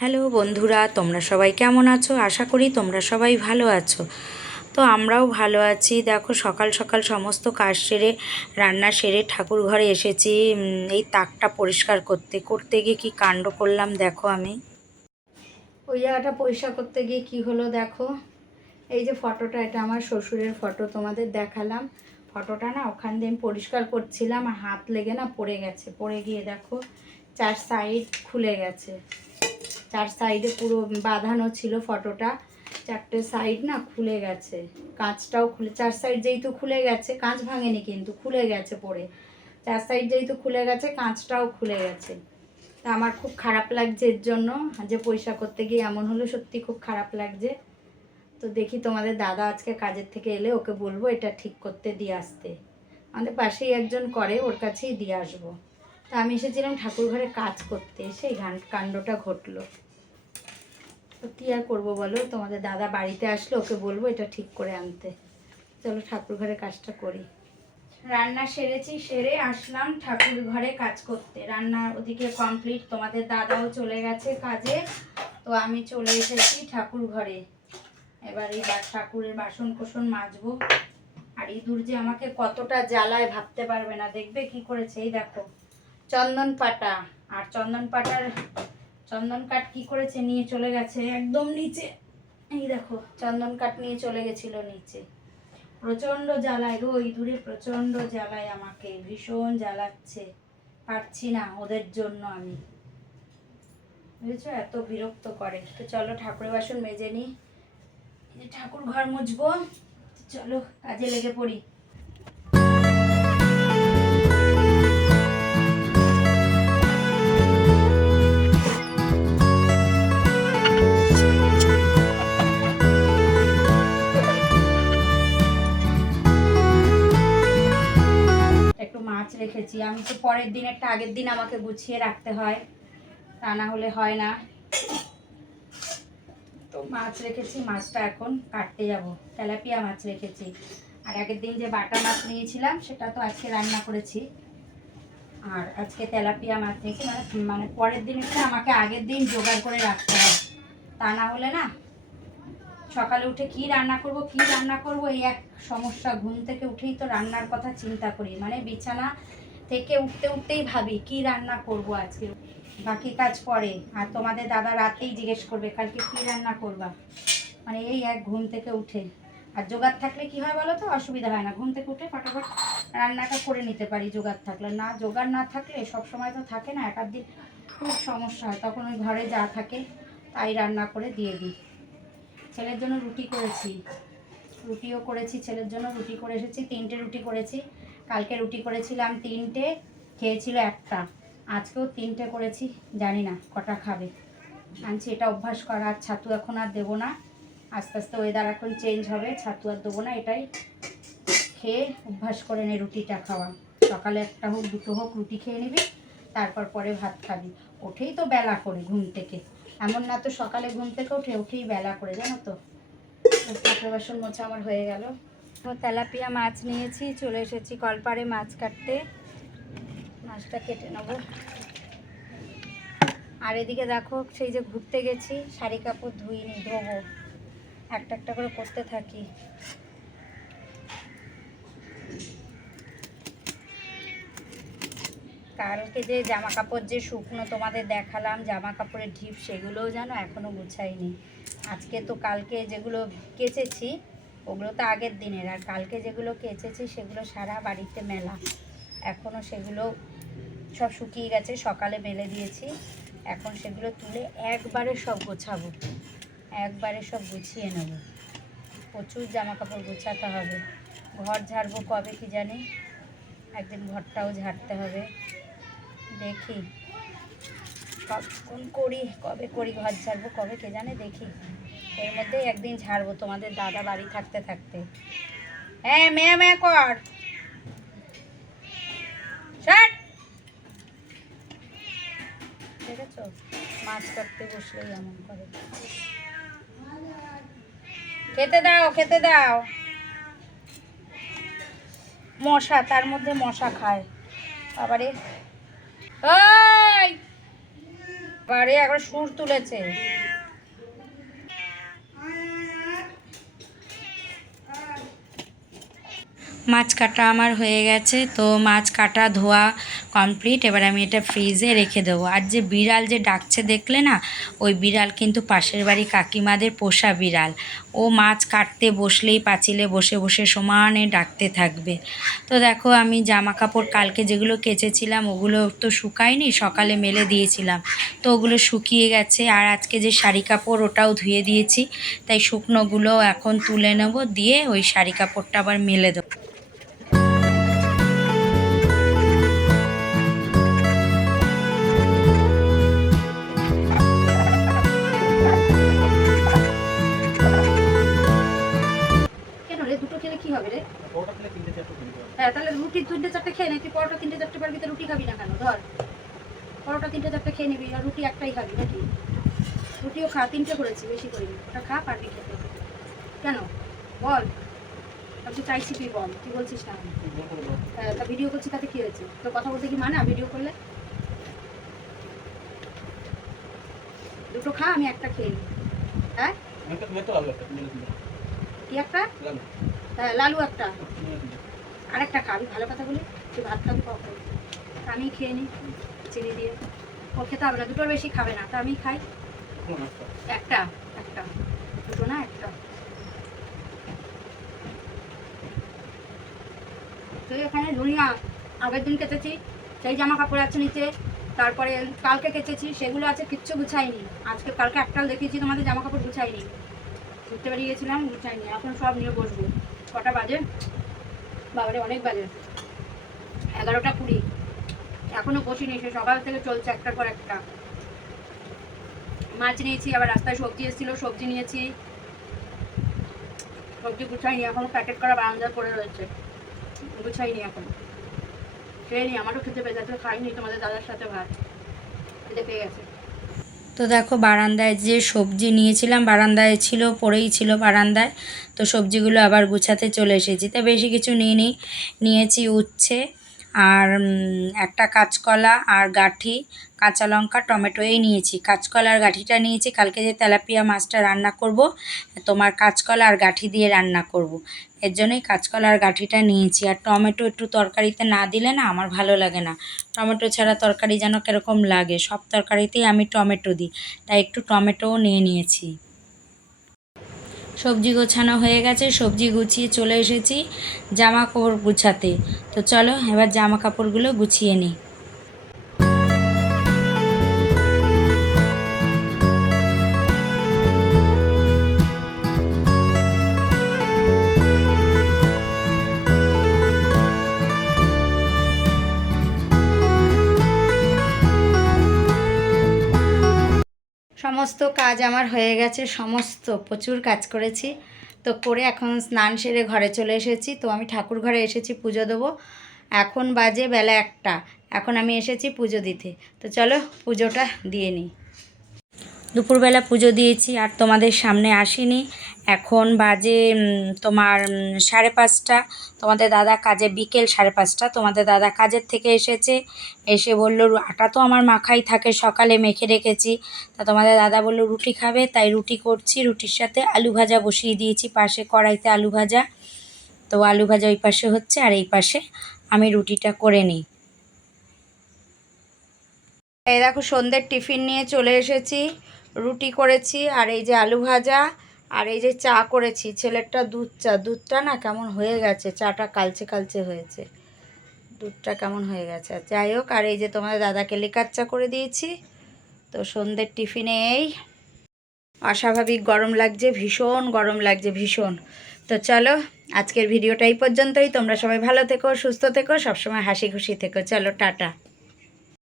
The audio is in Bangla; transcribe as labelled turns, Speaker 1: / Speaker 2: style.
Speaker 1: হ্যালো বন্ধুরা, তোমরা সবাই কেমন আছো? আশা করি তোমরা সবাই ভালো আছো। তো আমরাও ভালো আছি। দেখো, সকাল সকাল সমস্ত কাজ সেরে, রান্না সেরে ঠাকুর ঘরে এসেছি। এই তাকটা পরিষ্কার করতে করতে গিয়ে কি কাণ্ড করলাম দেখো আমি। ওই জায়গাটা পরিষ্কার করতে গিয়ে কি হলো দেখো? এই যে ফটোটা, এটা আমার শ্বশুরের ফটো, তোমাদের দেখালাম। ফটোটা না ওখান দিয়ে আমি পরিষ্কার করছিলাম আর হাত লেগে না পড়ে গেছে। পড়ে গিয়ে দেখো, চার সাইড খুলে গেছে। চার সাইডে পুরো বাঁধানো ছিল ফটোটা। চারটে সাইড না খুলে গেছে। কাঁচটাও খুলে চার সাইড যেহেতু খুলে গেছে, কাঁচ ভাঙেনি কিন্তু, খুলে গেছে পড়ে। চার সাইড যেহেতু খুলে গেছে, কাঁচটাও খুলে গেছে। তা আমার খুব খারাপ লাগছে এর জন্য, যে পয়সা করতে গিয়ে এমন হলো, সত্যি খুব খারাপ লাগছে। তো দেখি তোমাদের দাদা আজকে কাজের থেকে এলে ওকে বলব, এটা ঠিক করতে দিয়ে আসতে। আমাদের পাশেই একজন করে, ওর কাছেই দিয়ে আসব। তা আমি এসেছিলাম ঠাকুর ঘরে কাজ করতে সেই গান কাণ্ডটা ঘটলো। তো কী আর করব বলো? তোমাদের দাদা বাড়িতে আসলে, ওকে বলব এটা ঠিক করে আনতে। চলো ঠাকুর ঘরে কাজটা করি। রান্না সেরেছি, সেরে আসলাম ঠাকুর ঘরে কাজ করতে। রান্না ওদিকে কমপ্লিট তোমাদের দাদাও চলে গেছে কাজে, তো আমি চলে এসেছি ঠাকুর ঘরে এবার এই ঠাকুরের বাসন কোসন মাজবো। আর ইঁদুর যে আমাকে কতটা জ্বালায় ভাবতে পারবে না, দেখবে কি করেছে? এই দেখো। চন্দন পাটা। আর চন্দন পাটার, চন্দন কাঠ কি করেছে? নিয়ে চলে গেছে একদম নিচে। এই দেখো, চন্দন কাঠ নিয়ে চলে গেছিল নিচে। প্রচণ্ড জ্বালায় গো ইঁদুরে প্রচণ্ড জ্বালায় আমাকে। ভীষণ জ্বালাচ্ছে। পারছি না ওদের জন্য আমি। বুঝেছ? এত বিরক্ত করে। তো চলো ঠাকুরের বাসন মেজে নিই ঠাকুর ঘর মুছবো। চলো কাজে লেগে পড়ি। রেখেছি। আমি তো পরের দিন একটা আগের দিন আমাকে গুছিয়ে রাখতে হয়। তা না হলে হয় না। তো মাছ রেখেছি, মাছটা এখন কাটতে যাব। তেলাপিয়া মাছ রেখেছি। আর আগের দিন যে বাটা মাছ নিয়েছিলাম, সেটা তো আজকে রান্না করেছি। আর আজকে তেলাপিয়া মাছ নিয়েছি মানে মানে পরের দিনটা আমাকে আগের দিন জোগাড় করে রাখতে হয়। তা না হলে না, সকালে উঠে কি রান্না করব, কি রান্না করব, এই এক সমস্যা, ঘুম থেকে উঠেই তো রান্নার কথা চিন্তা করি। মানে বিছানা থেকে উঠতে উঠতেই ভাবি, কি রান্না করব আজকে? বাকি কাজ পরে। আর তোমাদের দাদা রাতেই জিজ্ঞেস করবে, কালকে কি রান্না করবা? মানে এই এক ঘুম থেকে উঠে। আর জোগাড় থাকলে কি হয় বলো তো? অসুবিধা হয় না। ঘুম থেকে উঠে ফটাফট রান্নাটা করে নিতে পারি জোগাড় থাকলে। না, জোগাড় না থাকলে সব সময় তো থাকে না একার দিন খুব সমস্যা হয়। তখন ওই ঘরে যা থাকে তাই রান্না করে দিয়ে দিই। ছেলের জন্য রুটি করেছি। রুটিও করেছি, ছেলের জন্য রুটি করে এসেছি, তিনটে রুটি করেছি। কালকে রুটি করেছিলাম তিনটে, খেয়েছিল একটা। আজকেও তিনটে করেছি, জানি না, কটা খাবে। আনছি, এটা অভ্যাস করা ছাতু এখন আর দেবো না। আস্তে আস্তে ওয়েদার এখন চেঞ্জ হবে, ছাতু আর দেবো না, এটাই খেয়ে অভ্যাস করে নে রুটিটা খাওয়া। সকালে একটা হোক, দুটো হোক, রুটি খেয়ে নিবি, তারপর পরে ভাত খাবি। ওঠেই তো বেলা করে ঘুম থেকে। এমন না তো সকালে ঘুম থেকে উঠে উঠেই বেলা করে, জানো তো? তো বাসন মোছা আমার হয়ে গেল। তেলাপিয়া মাছ নিয়েছি, চলে এসেছি কলপারে মাছ কাটতে। মাছটা কেটে নেব। আর এদিকে দেখো, সেই যে ঘুরতে গেছি, শাড়ি কাপড় ধুইনি, ধোবো। একটা একটা করে করতে থাকি। কালকে যে জামা কাপড় যে শুকনো তোমাদের দেখালাম জামা কাপড়ের ঢিপ সেগুলোও জানো এখনও গুছাইনি আজকে তো কালকে যেগুলো কেচেছি, ওগুলো তো আগের দিনের, আর কালকে যেগুলো কেচেছি সেগুলো সারা বাড়িতে মেলা। এখনও সেগুলো সব শুকিয়ে গেছে, সকালে মেলে দিয়েছি। এখন সেগুলো তুলে একবারে সব গোছাবো। একবারে সব গুছিয়ে নেব। প্রচুর জামা কাপড় গোছাতে হবে। ঘর ঝাড়বো কবে কি জানি? একদিন ঘরটাও ঝাড়তে হবে। দেখি। কখন করি, কবে করি ঘর ঝাড়বো, কবে কে জানে দেখি। এর মধ্যেই একদিন ঝাড়বো তোমাদের দাদা বাড়ি থাকতে থাকতে। হ্যাঁ মেয়ে মেয়ে কর। মাছ কাটতে বসলেই এমন করে। খেতে দাও খেতে দাও। মশা, তার মধ্যে মশা খায়। আবারে বারে একবার সুর তুলেছে। মাছ কাটা আমার হয়ে গেছে, তো মাছ কাটা ধোয়া কমপ্লিট এবার আমি এটা ফ্রিজে রেখে দেবো। আর যে বিড়াল যে ডাকছে দেখলে না, ওই বিড়াল কিন্তু পাশের বাড়ি কাকিমাদের পোষা বিড়াল। ও মাছ কাটতে বসলেই পাঁচিলে বসে বসে সমানে ডাকতে থাকবে। তো দেখো আমি জামা কাপড় কালকে যেগুলো কেচেছিলাম, ওগুলো তো শুকায়নি, সকালে মেলে দিয়েছিলাম। তো ওগুলো শুকিয়ে গেছে, আর আজকে যে শাড়ি কাপড় ওটাও ধুয়ে দিয়েছি, তাই শুকনোগুলো এখন তুলে নেব, দিয়ে ওই শাড়ি কাপড়টা আবার মেলে দেবো।
Speaker 2: কি হবে রে হ্যাঁ তাহলে রুটি তিনটে চারটে খেয়ে নে। তুই পরোটা তিনটে চারটে পারবি তো রুটি খাবি না কেন? ধর। পরোটা তিনটে চারটে খেয়ে নিবি আর রুটি একটাই খাবি নাকি? রুটিও খা তিনটে করেছি বেশি করিনি। ওটা খা পারবি খেতে। কেন? বল। আমি চাইছি তুই বল তুই বলছিস না। হ্যাঁ, তা ভিডিও করছি তাতে কি হয়েছে? তোর কথা বলতে কি মানা? ভিডিও করলে? দুটো খা আমি একটা খেয়ে নিই হ্যাঁ। কি একটা? হ্যাঁ লালু একটা। আরেকটা খা আমি ভালো কথা বলি তুই ভাত খাবি কখন? আমি খেয়ে নিই চিনি দিয়ে। ও খেতে হবে না দুটোর বেশি খাবে না তা আমি খাই। একটা। একটা দুটো না একটা। তুই এখানে ধুনিয়া আগের দিন কেচেছি সেই জামা কাপড় আছে নিচে তারপরে কালকে কেচেছি সেগুলো আছে কিচ্ছু গুছাইনি। আজকে কালকে একটাল দেখিয়েছি তোমাদের জামা কাপড় গুছাইনি। ঘুরতে বেরিয়ে গেছিলাম গুছাইনি এখন সব নিয়ে বসবো। কটা বাজে। বাবারে, অনেক বাজে। এগারোটা কুড়ি। এখনও বসিনি সে, সকাল থেকে চলছে একটার পর একটা। মাছ নিয়েছি, আবার রাস্তায় সবজি এসেছিল, সবজি নিয়েছি। সবজি গুছাইনি, এখনও প্যাকেট করা বারান্দা পড়ে রয়েছে। গুছাইনি এখন। খেয়ে নি, আমারও খেতে পেয়ে যাচ্ছে খাইনি তোমাদের দাদার সাথে ভাত। খেতে পেয়ে গেছে।
Speaker 1: তো দেখো বারান্দায় যে সবজি নিয়েছিলাম, বারান্দায় ছিল, পড়েই ছিল বারান্দায়। তো সবজিগুলো আবার গুছাতে চলে এসেছি। তা বেশি কিছু নিয়ে নিই নিয়েছি উচ্ছে। আর একটা কাঁচকলা আর গাঠি, কাঁচা লঙ্কা, টমেটো এই নিয়েছি। কাঁচকলা আর গাঠিটা নিয়েছি। কালকে যে তেলাপিয়া মাছটা রান্না করব, তোমার কাঁচকলা আর গাঠি দিয়ে রান্না করব। এর জন্যই কাঁচকলা আর গাঠিটা নিয়েছি। আর টমেটো একটু তরকারিতে না দিলে না আমার ভালো লাগে না। টমেটো ছাড়া তরকারি যেন কীরকম লাগে। সব তরকারিতেই আমি টমেটো দিই। তাই একটু টমেটোও নিয়ে নিয়েছি। সবজি গোছানো হয়ে গেছে, সবজি গুছিয়ে চলে এসেছি জামা কাপড় গুছাতে। তো চলো এবার জামা কাপড়গুলো গুছিয়ে নিই। সমস্ত কাজ আমার হয়ে গেছে, সমস্ত, প্রচুর কাজ করেছি। তো করে এখন স্নান সেরে ঘরে চলে এসেছি। তো আমি ঠাকুর ঘরে এসেছি পুজো দেবো। এখন বাজে বেলা একটা। এখন আমি এসেছি পুজো দিতে। তো চলো পুজোটা দিয়ে নিই। দুপুরবেলা পুজো দিয়েছি আর তোমাদের সামনে আসিনি। এখন বাজে তোমার সাড়ে পাঁচটা। তোমাদের দাদা কাজে বিকেল সাড়ে পাঁচটা। তোমাদের দাদা কাজের থেকে এসেছে। এসে বলল "রু- আটা তো আমার মাখাই থাকে, সকালে মেখে রেখেছি। তা তোমাদের দাদা বলল, রুটি খাবে? তাই রুটি করছি। রুটির সাথে আলু ভাজা বসিয়ে দিয়েছি, পাশে কড়াইতে আলু ভাজা। তো আলু ভাজা ওই পাশে হচ্ছে, আর এই পাশে আমি রুটিটা করে নিই। এই দেখো, সন্ধ্যের টিফিন নিয়ে চলে এসেছি। রুটি করেছি, আর এই যে আলু ভাজা, আর এই যে চা করেছি। ছেলেরটা দুধ চা, দুধটা না কেমন হয়ে গেছে, চাটা কালচে কালচে হয়েছে। দুধটা কেমন হয়ে গেছে। যাই হোক, আর এই যে তোমাদের দাদাকে লিকার চা করে দিয়েছি। তো সন্ধ্যের টিফিনে এই অস্বাভাবিক গরম লাগছে, ভীষণ গরম লাগছে, ভীষণ। তো চলো, আজকের ভিডিওটা এই পর্যন্তই। তোমরা সবাই ভালো থেকো, সুস্থ থেকো, সবসময় হাসি খুশি থেকো। চলো, টাটা।